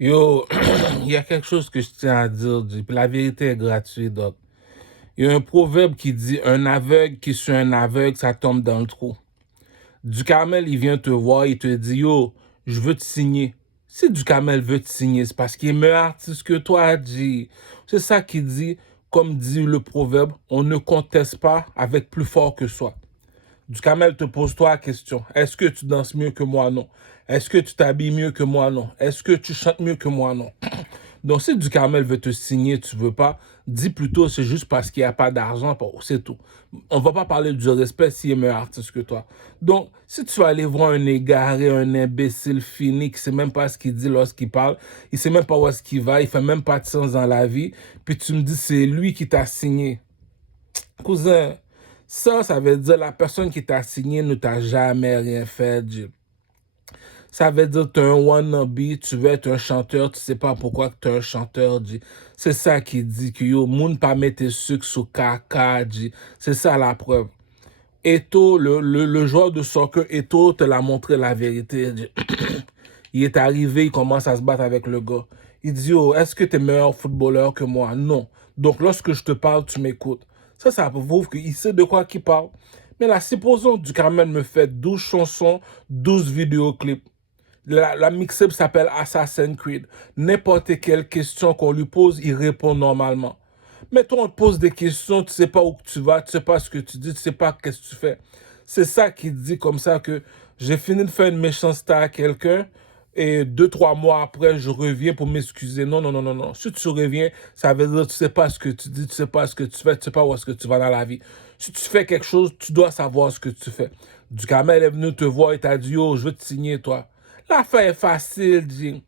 Yo, il y a quelque chose que je tiens à dire, puis la vérité est gratuite, donc. Il y a un proverbe qui dit, un aveugle qui suit un aveugle, ça tombe dans le trou. Ducamel, il vient te voir, il te dit, yo, je veux te signer. Si Ducamel veut te signer, c'est parce qu'il est meilleur artiste que toi, G. C'est ça qu'il dit, comme dit le proverbe, on ne conteste pas avec plus fort que soi. Ducamel te pose toi la question. Est-ce que tu danses mieux que moi? Non. Est-ce que tu t'habilles mieux que moi? Non. Est-ce que tu chantes mieux que moi? Non. Donc, si Ducamel veut te signer, tu veux pas, dis plutôt c'est juste parce qu'il n'y a pas d'argent, c'est tout. On va pas parler du respect s'il est meilleur artiste que toi. Donc, si tu vas aller voir un égaré, un imbécile fini qui sait même pas ce qu'il dit lorsqu'il parle, il sait même pas où est-ce qu'il va, il fait même pas de sens dans la vie, puis tu me dis c'est lui qui t'a signé. Cousin, ça veut dire la personne qui t'a signé ne t'a jamais rien fait, Jim. Ça veut dire que tu es un wannabe, tu veux être un chanteur, tu sais pas pourquoi tu es un chanteur, G. C'est ça qui dit que yo, moun pas mettre tes sucres sous caca, G. C'est ça la preuve. Eto, le joueur de soccer, Eto te l'a montré la vérité, G. Il est arrivé, il commence à se battre avec le gars. Il dit, oh, est-ce que tu es meilleur footballeur que moi? Non. Donc, lorsque je te parle, tu m'écoutes. Ça prouve qu'il sait de quoi il parle. Mais là, supposons que Ducamel me fait 12 chansons, 12 vidéoclips. La mixtape s'appelle Assassin's Creed. N'importe quelle question qu'on lui pose, il répond normalement. Mais toi, on te pose des questions, tu sais pas où tu vas, tu sais pas ce que tu dis, tu sais pas qu'est-ce que tu fais. C'est ça qui dit comme ça que j'ai fini de faire une méchanceté à quelqu'un et 2, 3 mois après, je reviens pour m'excuser. Non, non, non, non, non. Si tu reviens, ça veut dire que tu sais pas ce que tu dis, tu sais pas ce que tu fais, tu sais pas où est-ce que tu vas dans la vie. Si tu fais quelque chose, tu dois savoir ce que tu fais. Ducamel est venu te voir et t'a dit, oh, je veux te signer, toi. L'affaire est facile, Jim.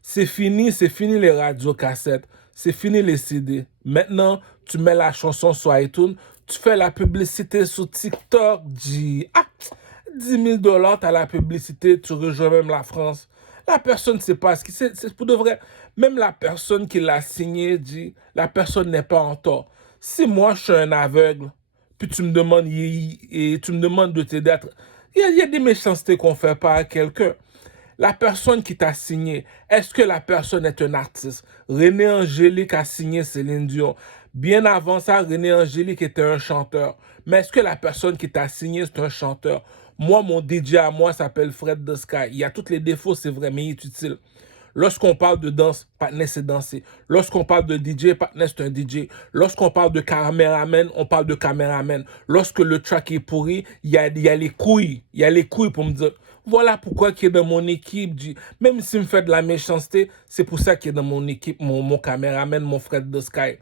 C'est fini les radiocassettes, c'est fini les CD. Maintenant, tu mets la chanson sur iTunes, tu fais la publicité sur TikTok, G. Ah, 10 000 $, t'as la publicité, tu rejoins même la France. La personne ne sait pas ce qui c'est pour de vrai. Même la personne qui l'a signé, G, la personne n'est pas en tort. Si moi je suis un aveugle, puis tu me demandes, et tu me demandes de t'aider à... Il y a des méchancetés qu'on fait pas à quelqu'un. La personne qui t'a signé, est-ce que la personne est un artiste? René Angélique a signé Céline Dion. Bien avant ça, René Angélique était un chanteur. Mais est-ce que la personne qui t'a signé, c'est un chanteur? Moi, mon DJ à moi s'appelle Fred the Sky. Il y a tous les défauts, c'est vrai, mais il est utile. Lorsqu'on parle de danse, Patnais, c'est danser. Lorsqu'on parle de DJ, Patnais, c'est un DJ. Lorsqu'on parle de caméraman, on parle de caméraman. Lorsque le track est pourri, il y a les couilles. Il y a les couilles pour me dire, voilà pourquoi qui est dans mon équipe. Même s'il me fait de la méchanceté, c'est pour ça qu'il est dans mon équipe, mon caméraman, mon Fred de Sky.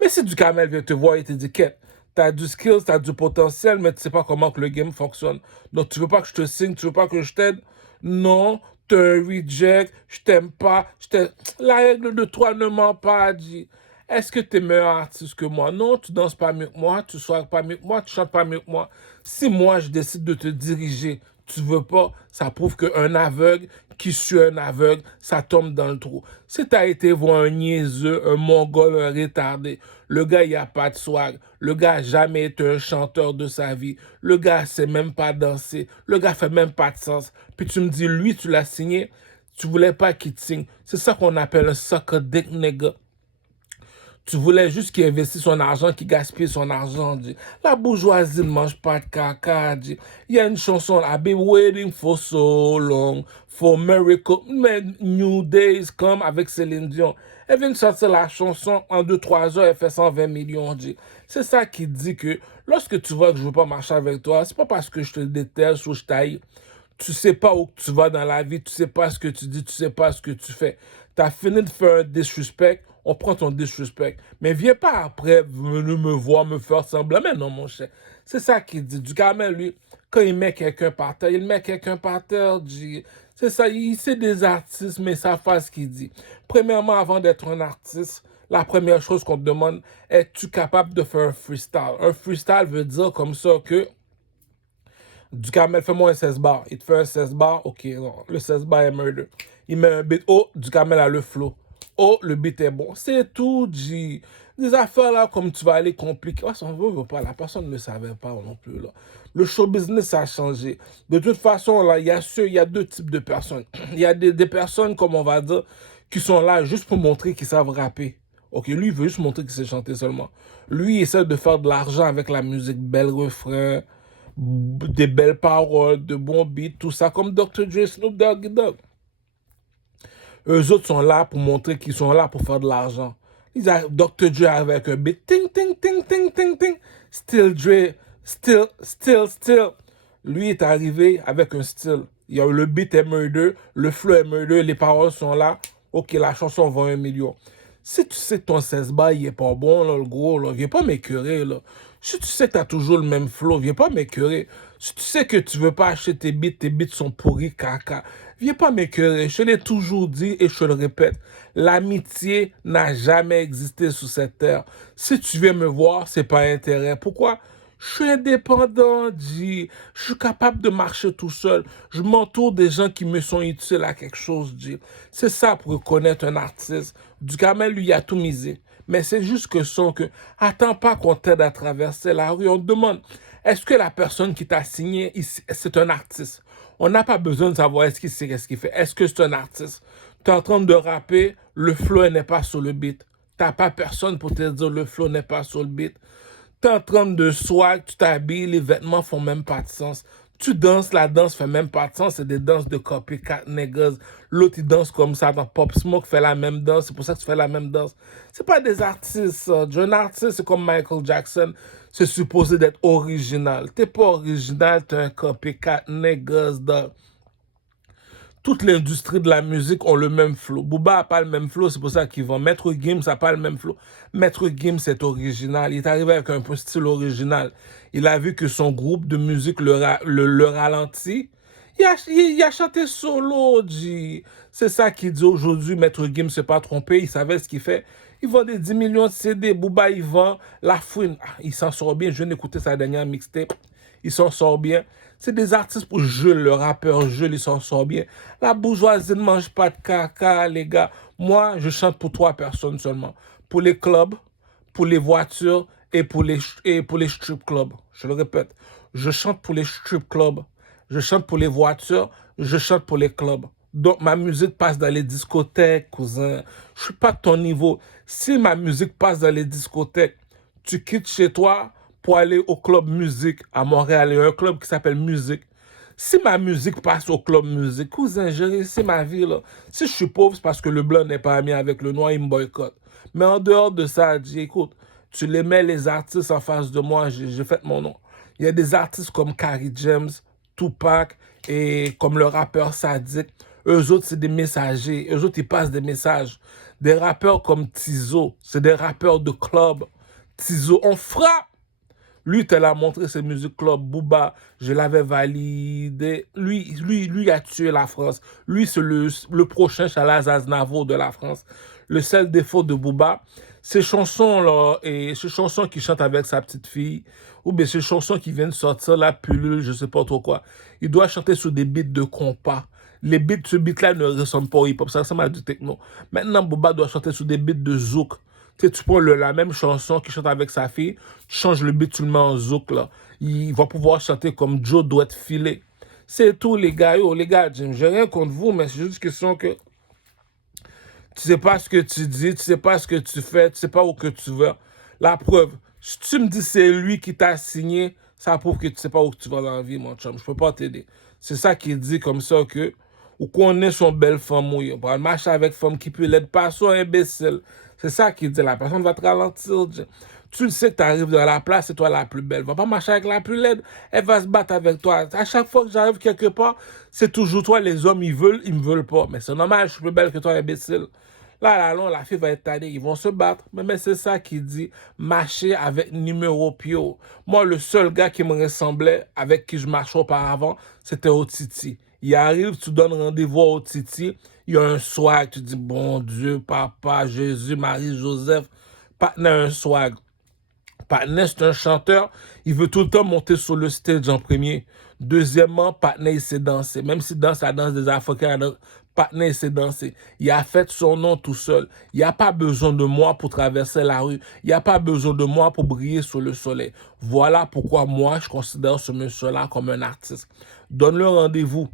Mais si du camel vient te voir et te dit, quête, t'as du skills, t'as du potentiel, mais tu sais pas comment que le game fonctionne. Donc tu veux pas que je te signe, tu veux pas que je t'aide? Non, t'es un reject, je t'aime pas, La règle de toi ne ment pas, dit. Est-ce que t'es meilleur artiste que moi? Non, tu danses pas mieux que moi, tu sois pas mieux que moi, tu chantes pas mieux que moi. Si moi je décide de te diriger, tu veux pas, ça prouve qu'un aveugle qui suit un aveugle, ça tombe dans le trou. Si t'as été voir un niaiseux, un mongol, un retardé, le gars, il a pas de swag. Le gars a jamais été un chanteur de sa vie. Le gars sait même pas danser. Le gars fait même pas de sens. Puis tu me dis, lui, tu l'as signé. Tu voulais pas qu'il te signe. C'est ça qu'on appelle un sucker dick nigga. Tu voulais juste qu'il investisse son argent, qu'il gaspille son argent. Dit. La bourgeoisie ne mange pas de caca. Dit. Il y a une chanson, I've been waiting for so long, for miracle, mais New Days come avec Céline Dion. Elle vient de sortir la chanson en 2, 3 heures, elle fait 120 millions. Dit. C'est ça qui dit que lorsque tu vois que je ne veux pas marcher avec toi, c'est pas parce que je te déteste ou je t'aille. Tu sais pas où tu vas dans la vie, tu sais pas ce que tu dis, tu sais pas ce que tu fais. Tu as fini de faire un disrespect, on prend ton disrespect. Mais viens pas après venir me voir, me faire semblant. Mais non, mon cher. C'est ça qu'il dit. Du gamin, lui, quand il met quelqu'un par terre, il met quelqu'un par terre. C'est ça, il sait des artistes, mais ça fait ce qu'il dit. Premièrement, avant d'être un artiste, la première chose qu'on te demande, es-tu capable de faire un freestyle? Un freestyle veut dire comme ça que Ducamel, fais-moi un 16 bars. Il te fait un 16 bars, ok, non, le 16 bars est murder. Il met un beat, oh, Ducamel a le flow. Oh, le beat est bon. C'est tout, G. Des affaires là, comme tu vas aller compliquer. Ouais, ça, on veut pas, la personne ne savait pas non plus. Là. Le show business a changé. De toute façon, là, il y a deux types de personnes. Il y a des personnes, comme on va dire, qui sont là juste pour montrer qu'ils savent rapper. Ok, lui, il veut juste montrer qu'il sait chanter seulement. Lui, il essaie de faire de l'argent avec la musique, bel refrain, des belles paroles, de bons beats, tout ça, comme Dr. Dre, Snoop Dogg, Dogg. Eux autres sont là pour montrer qu'ils sont là pour faire de l'argent. Dr. Dre avec un beat, ting, ting, ting, ting, ting, ting. Still Dre, still. Lui est arrivé avec un style. Il y a, le beat est murder, le flow est murder, les paroles sont là. Ok, la chanson vaut 1 million. Si tu sais que ton 16 bas, il est pas bon, là, le gros, là, viens pas m'écœurer, là. Si tu sais que tu as toujours le même flow, viens pas m'écœurer. Si tu sais que tu veux pas acheter tes beats sont pourris, caca, viens pas m'écœurer. Je l'ai toujours dit et je le répète. L'amitié n'a jamais existé sur cette terre. Si tu viens me voir, c'est pas intérêt. Pourquoi? Je suis indépendant, G. Je suis capable de marcher tout seul. Je m'entoure des gens qui me sont utiles à quelque chose, G. C'est ça pour reconnaître un artiste. Ducamel, lui, il a tout misé. Mais c'est juste que attends pas qu'on t'aide à traverser la rue. On te demande, est-ce que la personne qui t'a signé, c'est un artiste? On n'a pas besoin de savoir est-ce qu'il sait, qu'est-ce qu'il fait. Est-ce que c'est un artiste? Tu es en train de rapper, le flow n'est pas sur le beat. T'as pas personne pour te dire le flow n'est pas sur le beat. T'es en train de swag, tu t'habilles, les vêtements font même pas de sens. Tu danses, la danse fait même pas de sens, c'est des danses de copycat niggas. L'autre, il danse comme ça, dans Pop Smoke fait la même danse, c'est pour ça que tu fais la même danse. C'est pas des artistes, ça. Un artiste, c'est comme Michael Jackson, c'est supposé d'être original. T'es pas original, t'es un copycat niggas, toute l'industrie de la musique ont le même flow. Booba n'a pas le même flow, c'est pour ça qu'il vend. Maître Gims n'a pas le même flow. Maître Gims est original. Il est arrivé avec un peu style original. Il a vu que son groupe de musique le ralentit. Il a chanté solo, G. C'est ça qu'il dit aujourd'hui. Maître Gims ne s'est pas trompé. Il savait ce qu'il fait. Il vend des 10 millions de CD. Booba, il vend La Fouine. Il s'en sort bien. Je viens d'écouter sa dernière mixtape. Il s'en sort bien. C'est des artistes pour Jules, le rappeur Jules, il s'en sort bien. La bourgeoisie ne mange pas de caca, les gars. Moi, je chante pour 3 personnes seulement. Pour les clubs, pour les voitures et pour les strip clubs. Je le répète, je chante pour les strip clubs. Je chante pour les voitures, je chante pour les clubs. Donc, ma musique passe dans les discothèques, cousin. Je suis pas de ton niveau. Si ma musique passe dans les discothèques, tu quittes chez toi pour aller au club musique à Montréal. Il y a un club qui s'appelle Musique. Si ma musique passe au club musique, cousin, j'ai réussi ma vie, là. Si je suis pauvre, c'est parce que le blanc n'est pas ami avec le noir, il me boycotte. Mais en dehors de ça, j'ai écoute, tu les mets les artistes en face de moi, j'ai fait mon nom. Il y a des artistes comme Carrie James, Tupac et comme le rappeur Sadik. Eux autres, c'est des messagers. Eux autres, ils passent des messages. Des rappeurs comme Tizo, c'est des rappeurs de club. Tizo, on frappe. Lui, te l'a montré ses musiques club. Booba, je l'avais validé. Lui a tué la France. Lui, c'est le prochain Charles Aznavour de la France. Le seul défaut de Booba, ces chansons-là, et ces chansons qu'il chante avec sa petite fille, ou bien ces chansons qui viennent sortir, la pilule, je sais pas trop quoi, il doit chanter sur des beats de compas. Ce beat-là ne ressemble pas au hip-hop, ça ressemble à du techno. Maintenant, Booba doit chanter sur des beats de zouk. Tu sais, tu prends la même chanson qu'il chante avec sa fille, tu changes le beat, tu le mets en zouk, là. Il va pouvoir chanter comme Joe doit être filé. C'est tout, les gars. Yo, les gars, j'ai rien contre vous, mais c'est juste question que tu sais pas ce que tu dis, tu sais pas ce que tu fais, tu sais pas où que tu vas. La preuve, si tu me dis c'est lui qui t'a signé, ça prouve que tu sais pas où tu vas dans la vie, mon chum. Je peux pas t'aider. C'est ça qui dit comme ça que, ou qu'on est son belle femme, oui. On va marcher avec femme qui peut l'aider, pas son imbécile. C'est ça qui dit. La personne va te ralentir. Tu le sais que tu arrives dans la place, c'est toi la plus belle. Va pas marcher avec la plus laide. Elle va se battre avec toi. À chaque fois que j'arrive quelque part, c'est toujours toi. Les hommes, ils me veulent pas. Mais c'est normal, je suis plus belle que toi, imbécile. Là, la fille va être tannée, ils vont se battre. Mais c'est ça qui dit marcher avec numéro pio. Moi, le seul gars qui me ressemblait, avec qui je marchais auparavant, c'était Otiti. Il arrive, tu donnes rendez-vous à Otiti, il y a un swag, tu dis, bon Dieu, papa, Jésus, Marie, Joseph, Patna un swag. Patna, c'est un chanteur, il veut tout le temps monter sur le stage en premier. Deuxièmement, Patna, il sait danser. Même s'il danse la danse des Africains, partenaire s'est dansé. Il a fait son nom tout seul. Il n'y a pas besoin de moi pour traverser la rue. Il n'y a pas besoin de moi pour briller sous le soleil. Voilà pourquoi moi, je considère ce monsieur-là comme un artiste. Donne-le rendez-vous.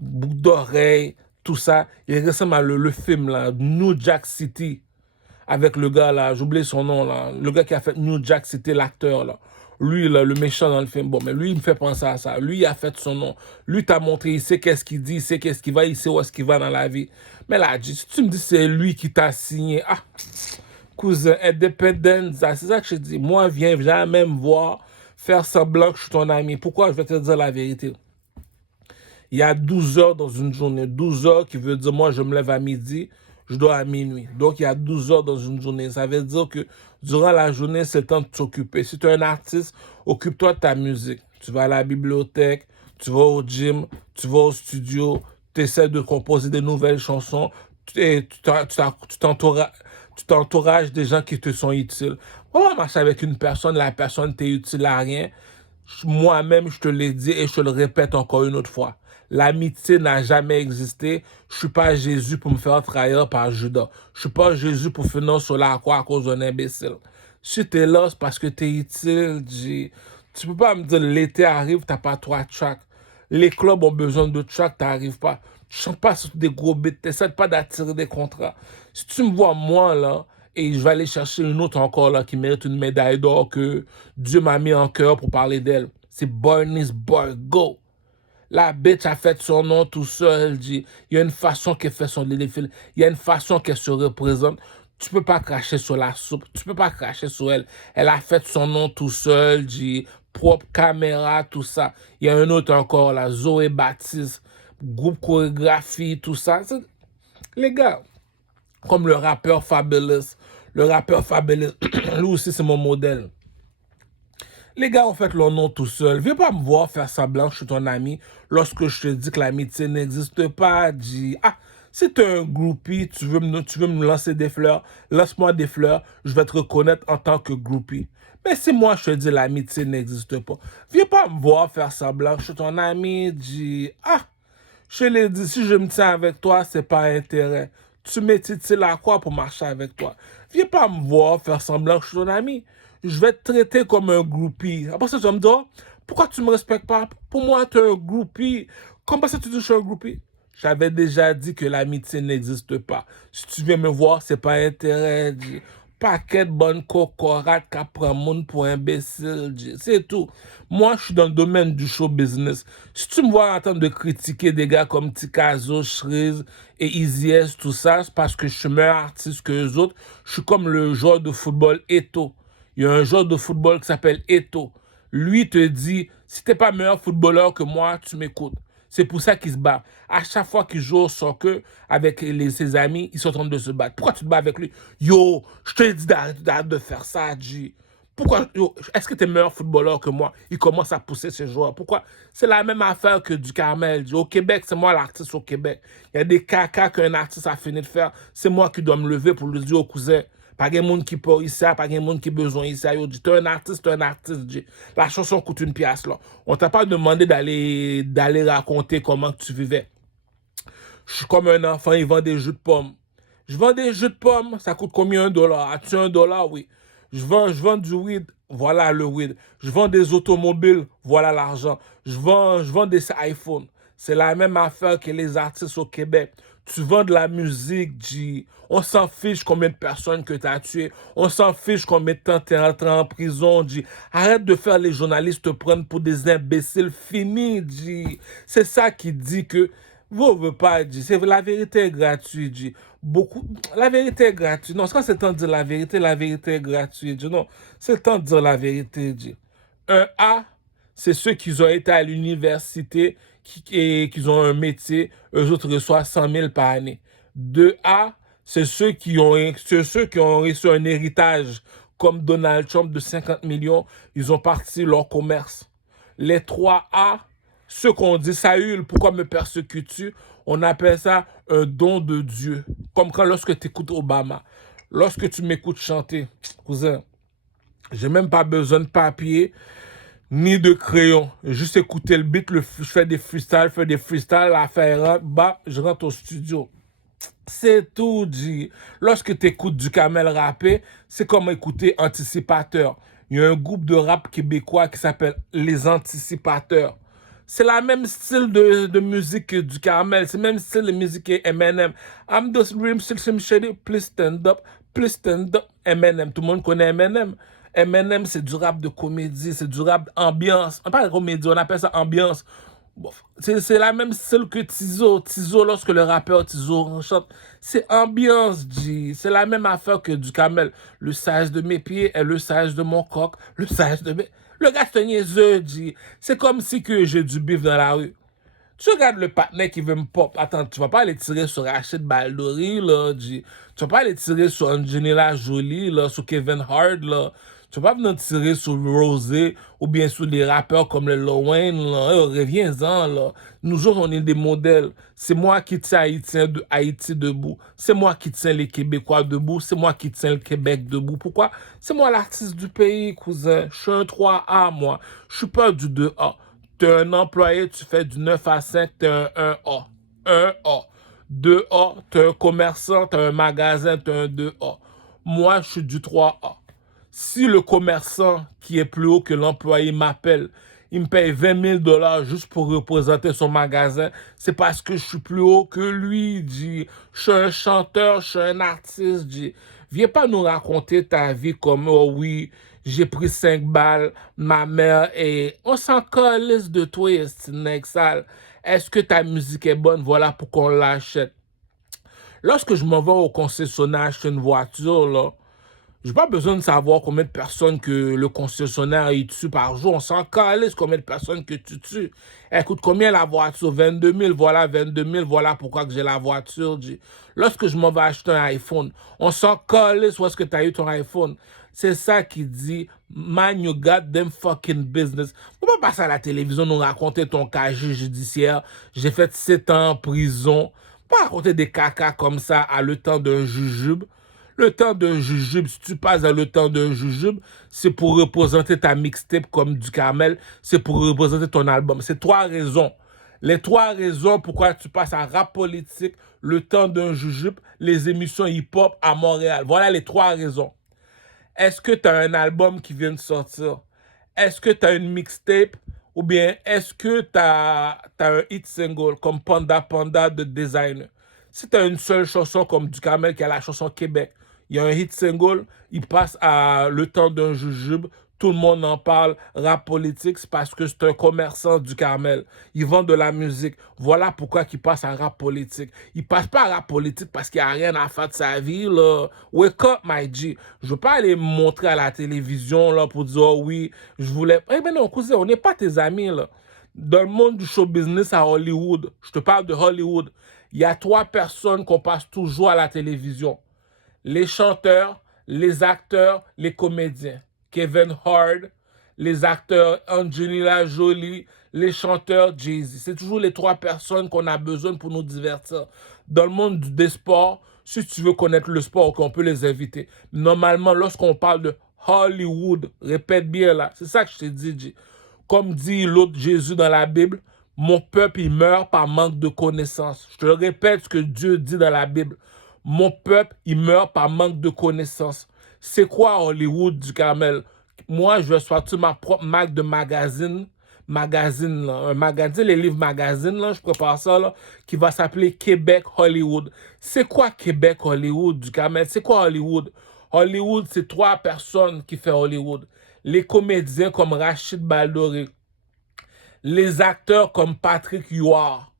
Boucle d'oreille, tout ça. Il ressemble à le film, là, New Jack City, avec le gars, là, j'oublie son nom, là. Le gars qui a fait New Jack City, l'acteur, là. Lui, là, le méchant dans le film. Bon, mais lui, il me fait penser à ça. Lui, il a fait son nom. Lui, t'a montré, il sait qu'est-ce qu'il dit, il sait qu'est-ce qu'il va, il sait où est-ce qu'il va dans la vie. Mais là, si tu me dis c'est lui qui t'a signé, ah, cousin, independent, c'est ça que je dis. Moi, viens jamais me voir faire semblant que je suis ton ami. Pourquoi? Je vais te dire la vérité. Il y a 12 heures dans une journée. 12 heures qui veut dire, moi, je me lève à midi, je dors à minuit. Donc, il y a 12 heures dans une journée. Ça veut dire que durant la journée, c'est le temps de t'occuper. Si tu es un artiste, occupe-toi de ta musique. Tu vas à la bibliothèque, tu vas au gym, tu vas au studio, tu essaies de composer des nouvelles chansons, et tu t'entourages des gens qui te sont utiles. On va marcher avec une personne, la personne t'est utile à rien. Moi-même, je te l'ai dit et je te le répète encore une autre fois. L'amitié n'a jamais existé. Je suis pas Jésus pour me faire trahir par Judas. Je suis pas Jésus pour finir sur la croix à cause d'un imbécile. Si t'es là, c'est parce que t'es utile. Tu peux pas me dire l'été arrive, t'as pas trois tracks. Les clubs ont besoin de tracks, t'arrives pas. Tu chantes pas sur des gros beats, t'essaies pas d'attirer des contrats. Si tu me vois moi là, et je vais aller chercher une autre encore là qui mérite une médaille d'or que Dieu m'a mis en cœur pour parler d'elle. C'est Bernice Burgo. La bitch a fait son nom tout seul, dit. Il y a une façon qu'elle fait son défilé. Il y a une façon qu'elle se représente. Tu peux pas cracher sur la soupe. Tu peux pas cracher sur elle. Elle a fait son nom tout seul, dit. Propre caméra, tout ça. Il y a un autre encore, là, Zoé Baptiste. Groupe chorégraphie, tout ça. Les gars, comme le rappeur Fabulous. Le rappeur Fabulous, lui aussi, c'est mon modèle. Les gars ont fait leur nom tout seul. Viens pas me voir faire semblant que je suis ton ami lorsque je te dis que l'amitié n'existe pas. Dis, ah, si tu es un groupie, tu veux me lancer des fleurs, lance-moi des fleurs, je vais te reconnaître en tant que groupie. Mais si moi je te dis l'amitié n'existe pas, viens pas me voir faire semblant que je suis ton ami. Dis, ah, je l'ai dit, si je me tiens avec toi, c'est pas intérêt. Tu m'étiles à quoi pour marcher avec toi? Viens pas me voir faire semblant que je suis ton ami. Je vais te traiter comme un groupie. Après ça, tu vas me dire, oh, pourquoi tu me respectes pas? Pour moi, tu es un groupie. Comment ça, tu dis que je suis un groupie? J'avais déjà dit que l'amitié n'existe pas. Si tu viens me voir, c'est pas intérêt. Paquet de bonnes cocorates qui prend monde pour imbécile. C'est tout. Moi, je suis dans le domaine du show business. Si tu me vois en train de critiquer des gars comme Tikazo, Shreeze et Easy S, tout ça, c'est parce que je suis meilleur artiste que les autres. Je suis comme le joueur de football Eto'o. Il y a un joueur de football qui s'appelle Eto'o. Lui te dit, si t'es pas meilleur footballeur que moi, tu m'écoutes. C'est pour ça qu'il se bat. À chaque fois qu'il joue au soccer avec ses amis, ils sont en train de se battre. Pourquoi tu te bats avec lui? Yo, je te dis d'arrêter de faire ça, G. Pourquoi, est-ce que tu es meilleur footballeur que moi? Il commence à pousser ses joueurs. Pourquoi? C'est la même affaire que du Carmel. Au Québec, c'est moi l'artiste au Québec. Il y a des caca qu'un artiste a fini de faire. C'est moi qui dois me lever pour lui dire au cousin. Pas de monde qui peut ici, pas de monde qui a besoin ici. Yo, dit, t'es un artiste, G. La chanson coûte une pièce, là. On t'a pas demandé d'aller raconter comment tu vivais. Je suis comme un enfant, il vend des jus de pommes. Je vends des jus de pommes, ça coûte combien? $1? As-tu $1? Oui. Je vends du weed, voilà le weed. Je vends des automobiles, voilà l'argent. Je vends des iPhones. C'est la même affaire que les artistes au Québec. Tu vends de la musique, G. On s'en fiche combien de personnes que tu as tuées. On s'en fiche combien de temps tu es rentré en prison, G. Arrête de faire les journalistes te prendre pour des imbéciles. Fini, G. C'est ça qui dit que vous ne pas dire. C'est la vérité est gratuite, G. Beaucoup. La vérité est gratuite. Non, c'est quand c'est le temps de dire la vérité est gratuite, G. Non, c'est le temps de dire la vérité, G. Un A, c'est ceux qui ont été à l'université qui ont un métier, eux autres reçoivent 100 000 par année. 2A, c'est ceux qui ont reçu un héritage comme Donald Trump de 50 millions, ils ont parti leur commerce. Les 3A, ceux qu'on dit, Saül, pourquoi me persécutes-tu? On appelle ça un don de Dieu. Comme quand lorsque tu écoutes Obama. Lorsque tu m'écoutes chanter, cousin, j'ai même pas besoin de papier. ni de crayon. Juste écouter le beat, je fais des freestyles, l'affaire rentre, bah, je rentre au studio. C'est tout, G. Lorsque tu écoutes du Kamel rapper, c'est comme écouter Anticipateur. Il y a un groupe de rap québécois qui s'appelle Les Anticipateurs. C'est la même style de musique que du Kamel. C'est le même style de musique que Eminem. I'm just dream, Slim Shady, please stand up, please stand up. Eminem, tout le monde connaît Eminem. Eminem, c'est du rap de comédie, c'est du rap ambiance. On parle de comédie, on appelle ça ambiance. Bon, c'est la même style que Tizo. Tizo, lorsque le rappeur Tizo chante, c'est ambiance, G. C'est la même affaire que du Kamel. Le size de mes pieds est le size de mon coq. Le size de mes... Le gars, c'est un niaiseux, G. C'est comme si que j'ai du bif dans la rue. Tu regardes le partenaire qui veut me pop. Attends, tu vas pas aller tirer sur Rachid Baldori, là, G. Tu vas pas aller tirer sur Angelina Jolie, là, sur Kevin Hart, là. Tu vas pas venir tirer sur Rosé ou bien sur des rappeurs comme le Lil Wayne, là. Reviens-en, là. Nous autres, on est des modèles. C'est moi qui tiens Haïti debout. C'est moi qui tiens les Québécois debout. C'est moi qui tiens le Québec debout. Pourquoi? C'est moi l'artiste du pays, cousin. Je suis un 3A, moi. Je suis pas du 2A. T'es un employé, tu fais du 9 à 5, t'es un 1A. 1A. 2A, t'es un commerçant, t'es un magasin, t'es un 2A. Moi, je suis du 3A. Si le commerçant qui est plus haut que l'employé m'appelle, il me paye 20 000 $ juste pour représenter son magasin, c'est parce que je suis plus haut que lui, dit. Je suis un chanteur, je suis un artiste, dit. Viens pas nous raconter ta vie comme, oh oui, j'ai pris 5 balles, ma mère et... On s'en calisse de toi, c'est sale. Est-ce que ta musique est bonne? Voilà pour qu'on l'achète. Lorsque je m'en vais au concessionnaire acheter une voiture, là, j'ai pas besoin de savoir combien de personnes que le concessionnaire y tue par jour. On s'en calisse combien de personnes que tu tues. Écoute, combien la voiture? 22 000, voilà 22 000, voilà pourquoi que j'ai la voiture. Lorsque je m'en vais acheter un iPhone, on s'en calisse où est-ce que tu as eu ton iPhone. C'est ça qui dit, man, you got them fucking business. Faut pas passer à la télévision nous raconter ton casier judiciaire. J'ai fait 7 ans en prison. Pas raconter des caca comme ça à le temps d'un jujube. Le temps d'un jujube, si tu passes dans le temps d'un jujube, c'est pour représenter ta mixtape comme du Kamel, c'est pour représenter ton album. C'est 3 raisons. Les 3 raisons pourquoi tu passes à rap politique, le temps d'un jujube, les émissions hip-hop à Montréal. Voilà les 3 raisons. Est-ce que tu as un album qui vient de sortir? Est-ce que tu as une mixtape? Ou bien est-ce que tu as un hit single comme Panda Panda de Designer? Si tu as une seule chanson comme du Kamel qui a la chanson Québec, il y a un hit single, il passe à le temps d'un jujube, tout le monde en parle, rap politique, c'est parce que c'est un commerçant du Kamel. Il vend de la musique. Voilà pourquoi il passe à rap politique. Il passe pas à rap politique parce qu'il n'y a rien à faire de sa vie, là. Wake up, my G. Je veux pas aller me montrer à la télévision, là, pour dire, oh oui, je voulais... Eh ben non, cousin, on n'est pas tes amis, là. Dans le monde du show business à Hollywood, je te parle de Hollywood, il y a 3 personnes qu'on passe toujours à la télévision. Les chanteurs, les acteurs, les comédiens. Kevin Hart, les acteurs Angelina Jolie, les chanteurs Jay-Z. C'est toujours les 3 personnes qu'on a besoin pour nous divertir. Dans le monde des sports, si tu veux connaître le sport, on peut les inviter. Normalement, lorsqu'on parle de Hollywood, répète bien là, c'est ça que je t'ai dit, G. Comme dit l'autre Jésus dans la Bible, mon peuple, il meurt par manque de connaissance. Je te répète ce que Dieu dit dans la Bible. Mon peuple, il meurt par manque de connaissances. C'est quoi Hollywood du Kamel? Moi, je vais sortir ma propre marque de magazine. Magazine, là. Un magazine, les livres magazines, là, je prépare ça, là, qui va s'appeler Québec Hollywood. C'est quoi Québec Hollywood du Kamel? C'est quoi Hollywood? Hollywood, c'est 3 personnes qui font Hollywood. Les comédiens comme Rachid Baldori. Les acteurs comme Patrick Huard.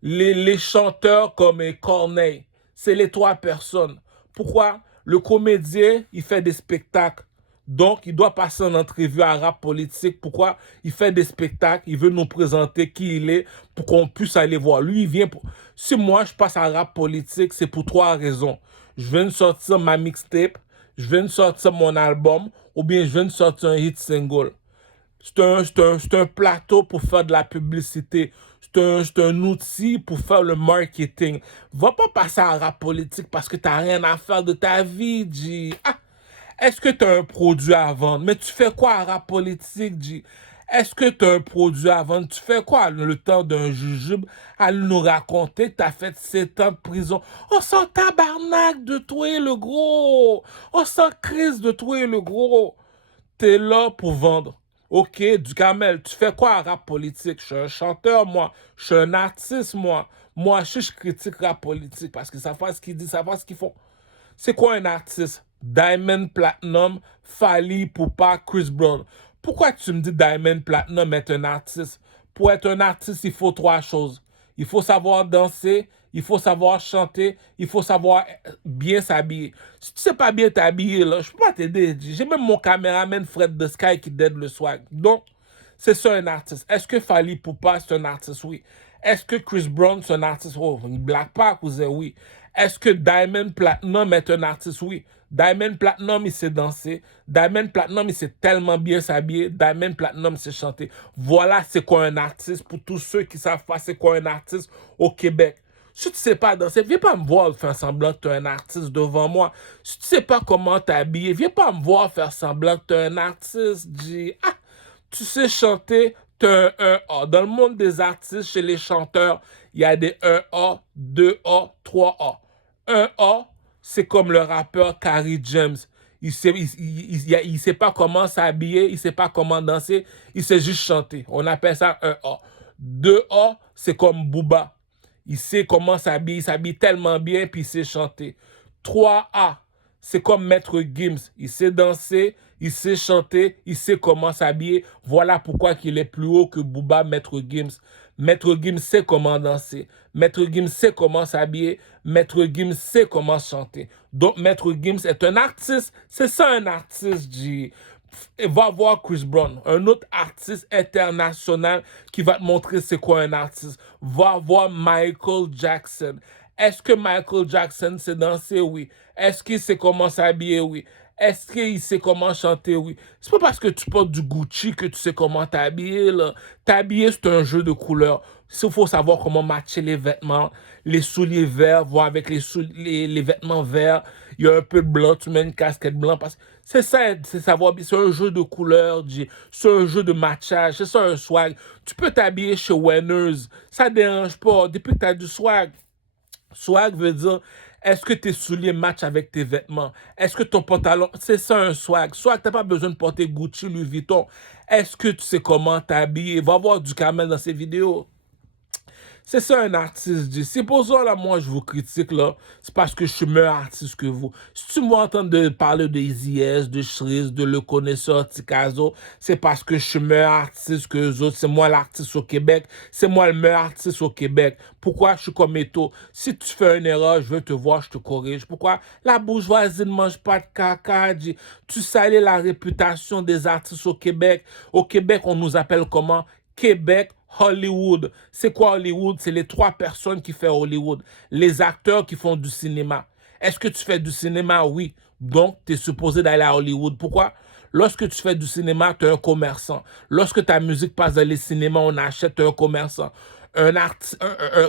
Les chanteurs comme Corneille. C'est les 3 personnes. Pourquoi? Le comédien, il fait des spectacles. Donc, il doit passer en entrevue à rap politique. Pourquoi? Il fait des spectacles. Il veut nous présenter qui il est pour qu'on puisse aller voir. Lui, il vient pour... Si moi, je passe à rap politique, c'est pour 3 raisons. Je viens de sortir ma mixtape. Je viens de sortir mon album. Ou bien je viens de sortir un hit single. C'est un plateau pour faire de la publicité. C'est un outil pour faire le marketing. Va pas passer à rap politique parce que t'as rien à faire de ta vie, G. Ah, Est-ce que tu as un produit à vendre? Mais tu fais quoi en rap politique, G? Est-ce que tu as un produit à vendre? Tu fais quoi le temps d'un jujube à nous raconter que tu as fait 7 ans de prison? On s'en tabarnak de toi, le gros. On s'en crise de toi, le gros. T'es là pour vendre. Ok, du camel, tu fais quoi en rap politique? Je suis un chanteur, moi. Je suis un artiste, moi. Moi, je critique rap politique parce que ça fait ce qu'ils disent, ça fait ce qu'ils font. C'est quoi un artiste? Diamond Platinum, Fally Ipupa, Chris Brown. Pourquoi tu me dis Diamond Platinum est un artiste? Pour être un artiste, il faut 3 choses. Il faut savoir danser, il faut savoir chanter, il faut savoir bien s'habiller. Si tu sais pas bien t'habiller, là, je peux pas t'aider. J'ai même mon caméraman Fred The Sky qui t'aide le swag. Donc, c'est ça un artiste. Est-ce que Fally Ipupa c'est un artiste? Oui. Est-ce que Chris Brown c'est un artiste? Oh, Black Park, vous savez, oui. Est-ce que Diamond Platinum est un artiste? Oui. Diamond Platinum, il sait danser. Diamond Platinum, il sait tellement bien s'habiller. Diamond Platinum, il sait chanter. Voilà c'est quoi un artiste pour tous ceux qui savent pas c'est quoi un artiste au Québec. Si tu sais pas danser, viens pas me voir faire semblant que tu es un artiste devant moi. Si tu sais pas comment t'habiller, viens pas me voir faire semblant que tu es un artiste. Dis, ah, tu sais chanter, tu as un 1A. Dans le monde des artistes, chez les chanteurs, il y a des 1A, 2A, 3A. 1A, c'est comme le rappeur Carrie James. Il sait pas comment s'habiller, il sait pas comment danser, il sait juste chanter. On appelle ça 1A. 2A, c'est comme Booba. Il sait comment s'habiller, il s'habille tellement bien, puis il sait chanter. 3A, c'est comme Maître Gims. Il sait danser, il sait chanter, il sait comment s'habiller. Voilà pourquoi il est plus haut que Booba, Maître Gims. Maître Gims sait comment danser. Maître Gims sait comment s'habiller. Maître Gims sait comment chanter. Donc, Maître Gims est un artiste. C'est ça un artiste, G. Va voir Chris Brown, un autre artiste international qui va te montrer c'est quoi un artiste. Va voir Michael Jackson. Est-ce que Michael Jackson sait danser? Oui. Est-ce qu'il sait comment s'habiller? Oui. Est-ce qu'il sait comment chanter? Oui. C'est pas parce que tu portes du Gucci que tu sais comment t'habiller, là. T'habiller, c'est un jeu de couleurs. Il faut savoir comment matcher les vêtements, les souliers verts, voir avec les vêtements verts. Il y a un peu de blanc, tu mets une casquette blanche. C'est ça, c'est savoir. C'est un jeu de couleurs, c'est un jeu de matchage, c'est ça un swag. Tu peux t'habiller chez Winners, ça dérange pas, depuis que tu as du swag. Swag veut dire, est-ce que tes souliers matchent avec tes vêtements? Est-ce que ton pantalon, c'est ça un swag. Swag, t'as pas besoin de porter Gucci, Louis Vuitton. Est-ce que tu sais comment t'habiller? Va voir du camel dans ces vidéos. C'est ça un artiste dit. C'est pour ça là, moi je vous critique là, c'est parce que je suis meilleur artiste que vous. Si tu m'entends de parler de Easy S, de Shreeze, de Le Connaisseur, Tikazo, c'est parce que je suis meilleur artiste que eux autres. C'est moi l'artiste au Québec. C'est moi le meilleur artiste au Québec. Pourquoi je suis comme Eto? Si tu fais une erreur, je veux te voir, je te corrige. Pourquoi la bourgeoisie ne mange pas de caca? Tu salis la réputation des artistes au Québec. Au Québec, on nous appelle comment? Québec Hollywood. C'est quoi Hollywood? C'est les 3 personnes qui font Hollywood. Les acteurs qui font du cinéma. Est-ce que tu fais du cinéma? Oui. Donc, tu es supposé d'aller à Hollywood. Pourquoi? Lorsque tu fais du cinéma, tu es un commerçant. Lorsque ta musique passe dans les cinémas, on achète, tu es un commerçant.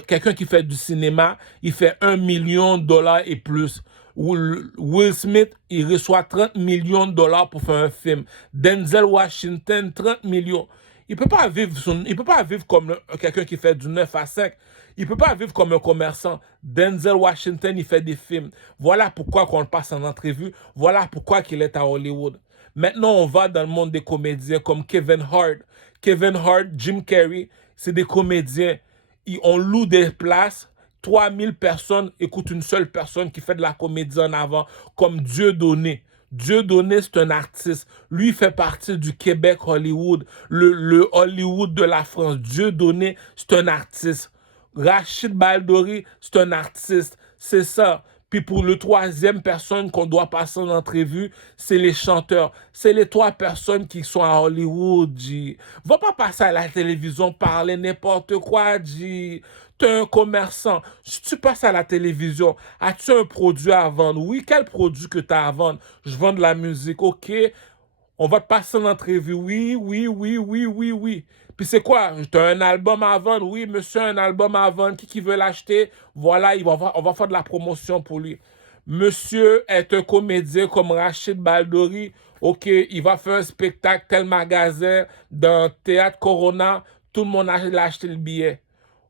Quelqu'un qui fait du cinéma, il fait 1 million de dollars et plus. Will Smith, il reçoit 30 millions de dollars pour faire un film. Denzel Washington, 30 millions. Il peut pas vivre comme quelqu'un qui fait du 9 à 5. Il peut pas vivre comme un commerçant. Denzel Washington, il fait des films. Voilà pourquoi qu'on le passe en entrevue. Voilà pourquoi qu'il est à Hollywood. Maintenant, on va dans le monde des comédiens comme Kevin Hart. Kevin Hart, Jim Carrey, c'est des comédiens. On loue des places. 3000 personnes écoutent une seule personne qui fait de la comédie en avant, comme Dieudonné. Dieudonné, c'est un artiste. Lui, il fait partie du Québec Hollywood, le Hollywood de la France. Dieudonné, c'est un artiste. Rachid Baldori, c'est un artiste. C'est ça. Puis pour le troisième personne qu'on doit passer en entrevue, c'est les chanteurs. C'est les 3 personnes qui sont à Hollywood, G. Va pas passer à la télévision parler n'importe quoi, G. T'es un commerçant. Si tu passes à la télévision, as-tu un produit à vendre? Oui, quel produit que tu as à vendre? Je vends de la musique, ok. On va te passer en entrevue. Oui, oui, oui, oui, oui, oui. Puis c'est quoi? Tu as un album à vendre? Oui, monsieur, un album à vendre. Qui veut l'acheter? Voilà, on va faire de la promotion pour lui. Monsieur est un comédien comme Rachid Baldori. OK, il va faire un spectacle, tel magasin, dans Théâtre Corona. Tout le monde a acheté le billet.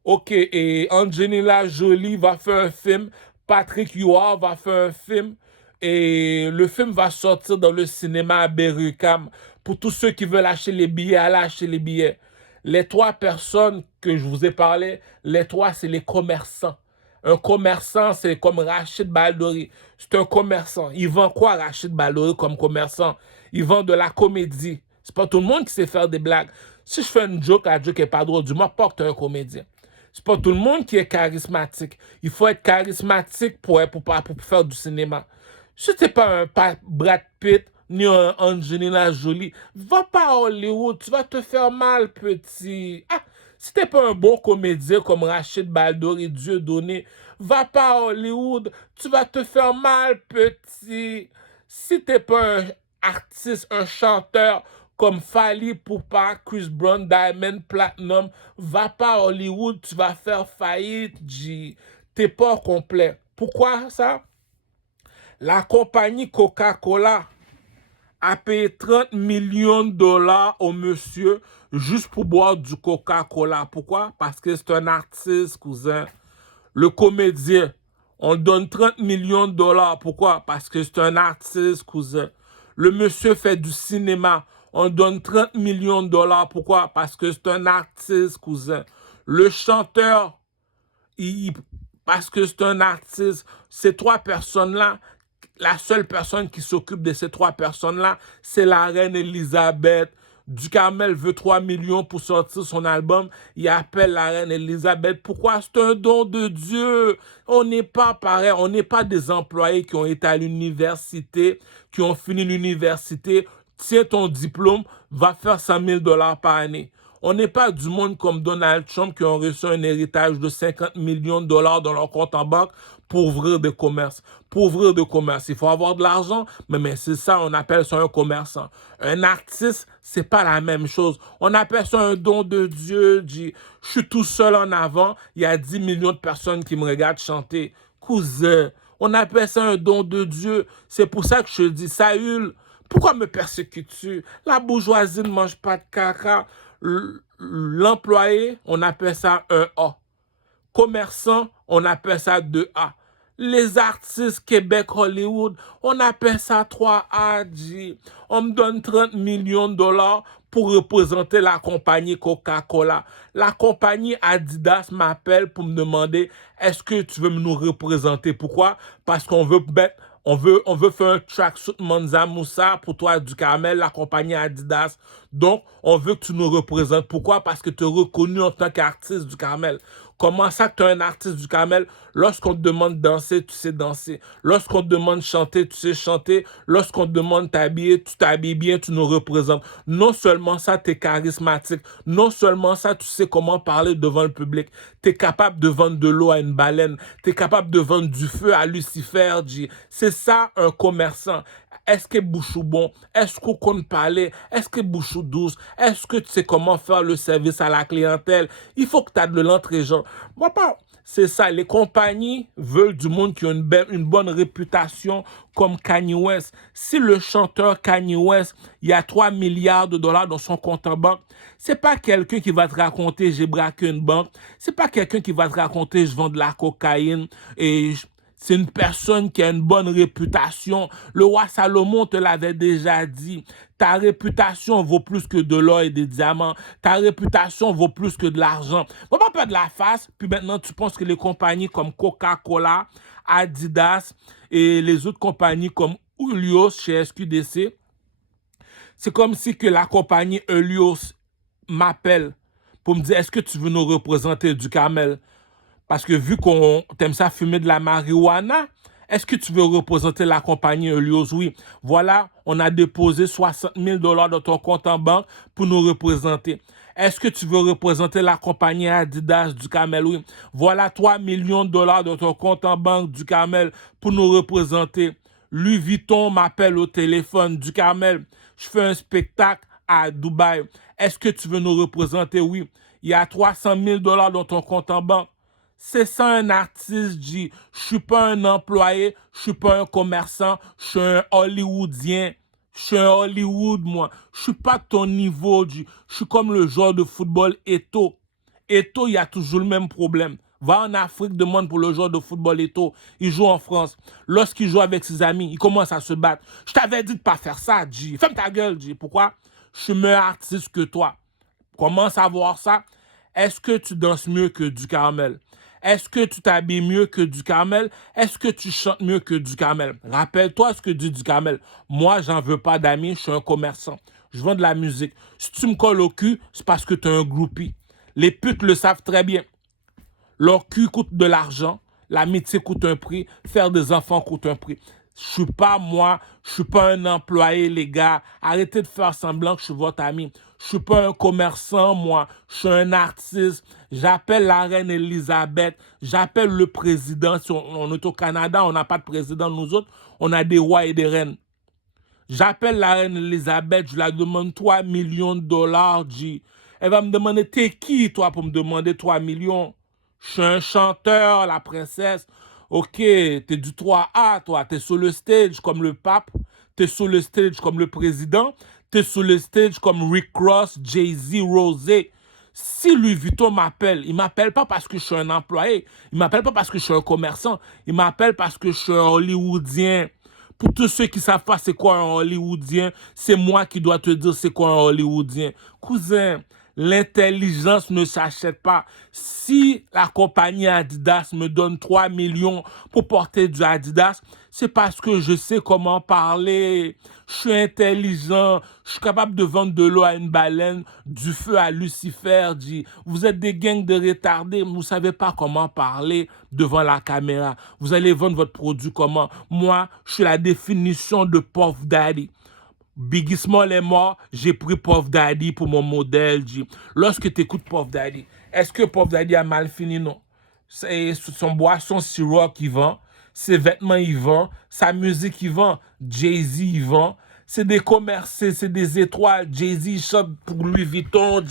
OK, et Angelina Jolie va faire un film. Patrick Huard va faire un film. Et le film va sortir dans le cinéma à Berry-UQAM. Pour tous ceux qui veulent acheter les billets, allez acheter les billets. Les trois personnes que je vous ai parlé, les trois, c'est les commerçants. Un commerçant, c'est comme Rachid Baldori. C'est un commerçant. Il vend quoi, Rachid Baldori, comme commerçant? Il vend de la comédie. C'est pas tout le monde qui sait faire des blagues. Si je fais une joke, la joke est pas drôle, dis-moi pas que tu es un comédien. C'est pas tout le monde qui est charismatique. Il faut être charismatique pour faire du cinéma. Si t'es pas un Brad Pitt, ni un Angelina Jolie, va pas à Hollywood, tu vas te faire mal, petit. Ah, si t'es pas un bon comédien comme Rachid Baldori, Dieu donné, va pas à Hollywood, tu vas te faire mal, petit. Si t'es pas un artiste, un chanteur comme Fally Ipupa, Chris Brown, Diamond Platinum, va pas à Hollywood, tu vas faire faillite, G. T'es pas complet. Pourquoi ça? La compagnie Coca-Cola a payé 30 millions de dollars au monsieur juste pour boire du Coca-Cola. Pourquoi? Parce que c'est un artiste, cousin. Le comédien, on donne 30 millions de dollars. Pourquoi? Parce que c'est un artiste, cousin. Le monsieur fait du cinéma. On donne 30 millions de dollars. Pourquoi? Parce que c'est un artiste, cousin. Le chanteur, parce que c'est un artiste, ces trois personnes-là, la seule personne qui s'occupe de ces trois personnes-là, c'est la reine Elisabeth. Duhamel veut 3 millions pour sortir son album. Il appelle la reine Elisabeth. Pourquoi? C'est un don de Dieu. On n'est pas pareil. On n'est pas des employés qui ont été à l'université, qui ont fini l'université. Tiens ton diplôme, va faire 100 000 dollars par année. On n'est pas du monde comme Donald Trump qui ont reçu un héritage de 50 millions de dollars dans leur compte en banque pour ouvrir des commerces. Pour ouvrir des commerces, il faut avoir de l'argent, mais c'est ça, on appelle ça un commerçant. Un artiste, c'est pas la même chose. On appelle ça un don de Dieu. Je suis tout seul en avant, il y a 10 millions de personnes qui me regardent chanter. Cousin, on appelle ça un don de Dieu. C'est pour ça que je te dis, Saül, pourquoi me persécutes-tu? La bourgeoisie ne mange pas de caca. L'employé, on appelle ça un A. Commerçant, on appelle ça 2A. Les artistes Québec, Hollywood, on appelle ça 3A. On me donne 30 millions de dollars pour représenter la compagnie Coca-Cola. La compagnie Adidas m'appelle pour me demander est-ce que tu veux nous représenter? Pourquoi? Parce qu'on veut mettre on veut faire un tracksuit Manza Moussa pour toi du Carmel, la compagnie Adidas. Donc, on veut que tu nous représentes. Pourquoi? Parce que tu es reconnu en tant qu'artiste du Carmel. Comment ça que tu es un artiste du Carmel? Lorsqu'on te demande de danser, tu sais danser. Lorsqu'on te demande de chanter, tu sais chanter. Lorsqu'on te demande de t'habiller, tu t'habilles bien, tu nous représentes. Non seulement ça, tu es charismatique. Non seulement ça, tu sais comment parler devant le public. Tu es capable de vendre de l'eau à une baleine. Tu es capable de vendre du feu à Lucifer, G. C'est ça un commerçant. Est-ce que bouchou bon? Est-ce qu'on compte parler? Est-ce que bouchou douce? Est-ce que tu sais comment faire le service à la clientèle? Il faut que tu aies de l'entre-gens. Moi, pas. C'est ça. Les compagnies veulent du monde qui a une bonne réputation comme Kanye West. Si le chanteur Kanye West, il y a 3 milliards de dollars dans son compte en banque, c'est pas quelqu'un qui va te raconter j'ai braqué une banque. C'est pas quelqu'un qui va te raconter je vends de la cocaïne et c'est une personne qui a une bonne réputation. Le roi Salomon te l'avait déjà dit. Ta réputation vaut plus que de l'or et des diamants. Ta réputation vaut plus que de l'argent. On va pas de la face. Puis maintenant, tu penses que les compagnies comme Coca-Cola, Adidas et les autres compagnies comme Helios chez SQDC, c'est comme si que la compagnie Helios m'appelle pour me dire est-ce que tu veux nous représenter du Camel? Parce que vu qu'on t'aime ça fumer de la marijuana, est-ce que tu veux représenter la compagnie Helios? Oui. Voilà, on a déposé 60 000 dollars dans ton compte en banque pour nous représenter. Est-ce que tu veux représenter la compagnie Adidas du Camel? Oui. Voilà 3 millions de dollars dans ton compte en banque du Camel pour nous représenter. Louis Vuitton m'appelle au téléphone du Camel. Je fais un spectacle à Dubaï. Est-ce que tu veux nous représenter? Oui. Il y a 300 000 dollars dans ton compte en banque. C'est ça un artiste, G. Je suis pas un employé, je suis pas un commerçant, je suis un Hollywoodien. Je suis un Hollywood, moi. Je suis pas de ton niveau, G. Je suis comme le joueur de football Eto'o. Eto'o, il y a toujours le même problème. Va en Afrique, demande pour le joueur de football Eto'o. Il joue en France. Lorsqu'il joue avec ses amis, il commence à se battre. Je t'avais dit de pas faire ça, G. Ferme ta gueule, G. Pourquoi? Je suis meilleur artiste que toi. Comment savoir ça? Est-ce que tu danses mieux que du Carmel? Est-ce que tu t'habilles mieux que du Carmel? Est-ce que tu chantes mieux que du Carmel? Rappelle-toi ce que dit du Carmel. Moi, j'en veux pas d'amis, je suis un commerçant. Je vends de la musique. Si tu me colles au cul, c'est parce que tu es un groupie. Les putes le savent très bien. Leur cul coûte de l'argent, l'amitié coûte un prix, faire des enfants coûte un prix. Je suis pas moi, je suis pas un employé, les gars. Arrêtez de faire semblant que je suis votre ami. Je suis pas un commerçant, moi. Je suis un artiste. J'appelle la reine Elisabeth. J'appelle le président. Si on est au Canada, on n'a pas de président, nous autres. On a des rois et des reines. J'appelle la reine Elisabeth. Je la demande 3 millions de dollars, G. Elle va me demander, t'es qui, toi, pour me demander 3 millions? Je suis un chanteur, la princesse. Ok, t'es du 3A, toi. T'es sur le stage comme le pape. T'es sur le stage comme le président. T'es sur le stage comme Rick Ross, Jay-Z, Rosé. Si Louis Vuitton m'appelle, il m'appelle pas parce que je suis un employé. Il m'appelle pas parce que je suis un commerçant. Il m'appelle parce que je suis un Hollywoodien. Pour tous ceux qui savent pas c'est quoi un Hollywoodien, c'est moi qui dois te dire c'est quoi un Hollywoodien. Cousin, l'intelligence ne s'achète pas. Si la compagnie Adidas me donne 3 millions pour porter du Adidas, c'est parce que je sais comment parler. Je suis intelligent. Je suis capable de vendre de l'eau à une baleine, du feu à Lucifer. Dit, vous êtes des gangs de retardés. Vous savez pas comment parler devant la caméra. Vous allez vendre votre produit comment? Moi, je suis la définition de Puff Daddy. Biggie Small est mort, j'ai pris Puff Daddy pour mon modèle. Lorsque tu écoutes Puff Daddy, est-ce que Puff Daddy a mal fini? Non. C'est son boisson sirop qui vend, ses vêtements il vend, sa musique il vend, Jay-Z il vend. C'est des commerces, c'est des étoiles. Jay-Z il chante pour Louis Vuitton.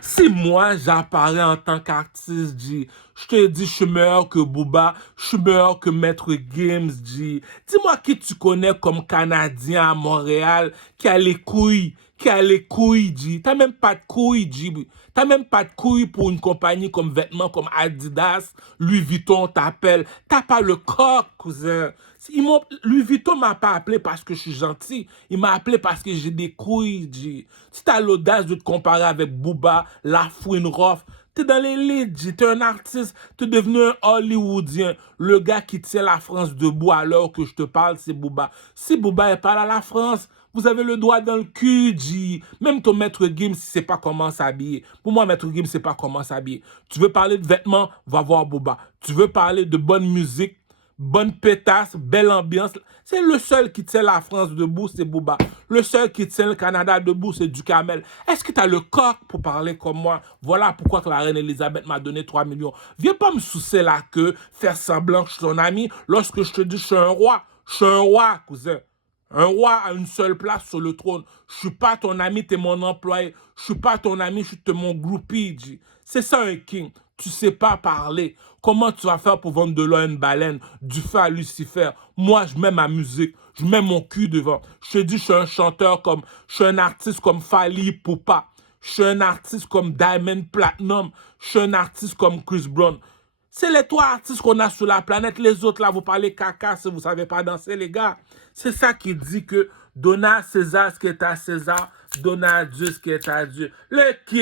Si moi, j'apparais en tant qu'artiste, je te dis, je suis meilleur que Booba, je suis meilleur que Maître Games, Dis-moi qui tu connais comme Canadien à Montréal, qui a les couilles, T'as même pas de couilles, T'as même pas de couilles pour une compagnie comme vêtements, comme Adidas, Louis Vuitton t'appelle. T'as pas le coq, cousin. Louis Vuitton m'a pas appelé parce que je suis gentil. Il m'a appelé parce que j'ai des couilles, Si t'as l'audace de te comparer avec Booba, La Fouine Roth, t'es dans l'élite, t'es un artiste, t'es devenu un Hollywoodien. Le gars qui tient la France debout à l'heure que je te parle, c'est Booba. Si Booba est pas là, la France, vous avez le doigt dans le cul, Même ton maître Gims, il sait pas comment s'habiller. Pour moi, maître Gims, sait pas comment s'habiller. Tu veux parler de vêtements, va voir Booba. Tu veux parler de bonne musique, bonne pétasse, belle ambiance. C'est le seul qui tient la France debout, c'est Booba. Le seul qui tient le Canada debout, c'est Ducamel. Est-ce que tu as le coq pour parler comme moi? Voilà pourquoi que la reine Elisabeth m'a donné 3 millions. Viens pas me soucier la queue, faire semblant que je suis ton ami, lorsque je te dis que je suis un roi. Je suis un roi, cousin. Un roi a une seule place sur le trône. Je suis pas ton ami, t'es mon employé. Je suis pas ton ami, je suis mon groupie, C'est ça un king. Tu sais pas parler. Comment tu vas faire pour vendre de l'eau à une baleine, du feu à Lucifer? Moi, je mets ma musique, je mets mon cul devant. Je te dis, je suis un chanteur comme, je suis un artiste comme Fally Ipupa. Je suis un artiste comme Diamond Platinum. Je suis un artiste comme Chris Brown. C'est les trois artistes qu'on a sur la planète. Les autres, là, vous parlez caca si vous savez pas danser, les gars. C'est ça qui dit que donna à César ce qui est à César, donna à Dieu ce qui est à Dieu. Le qui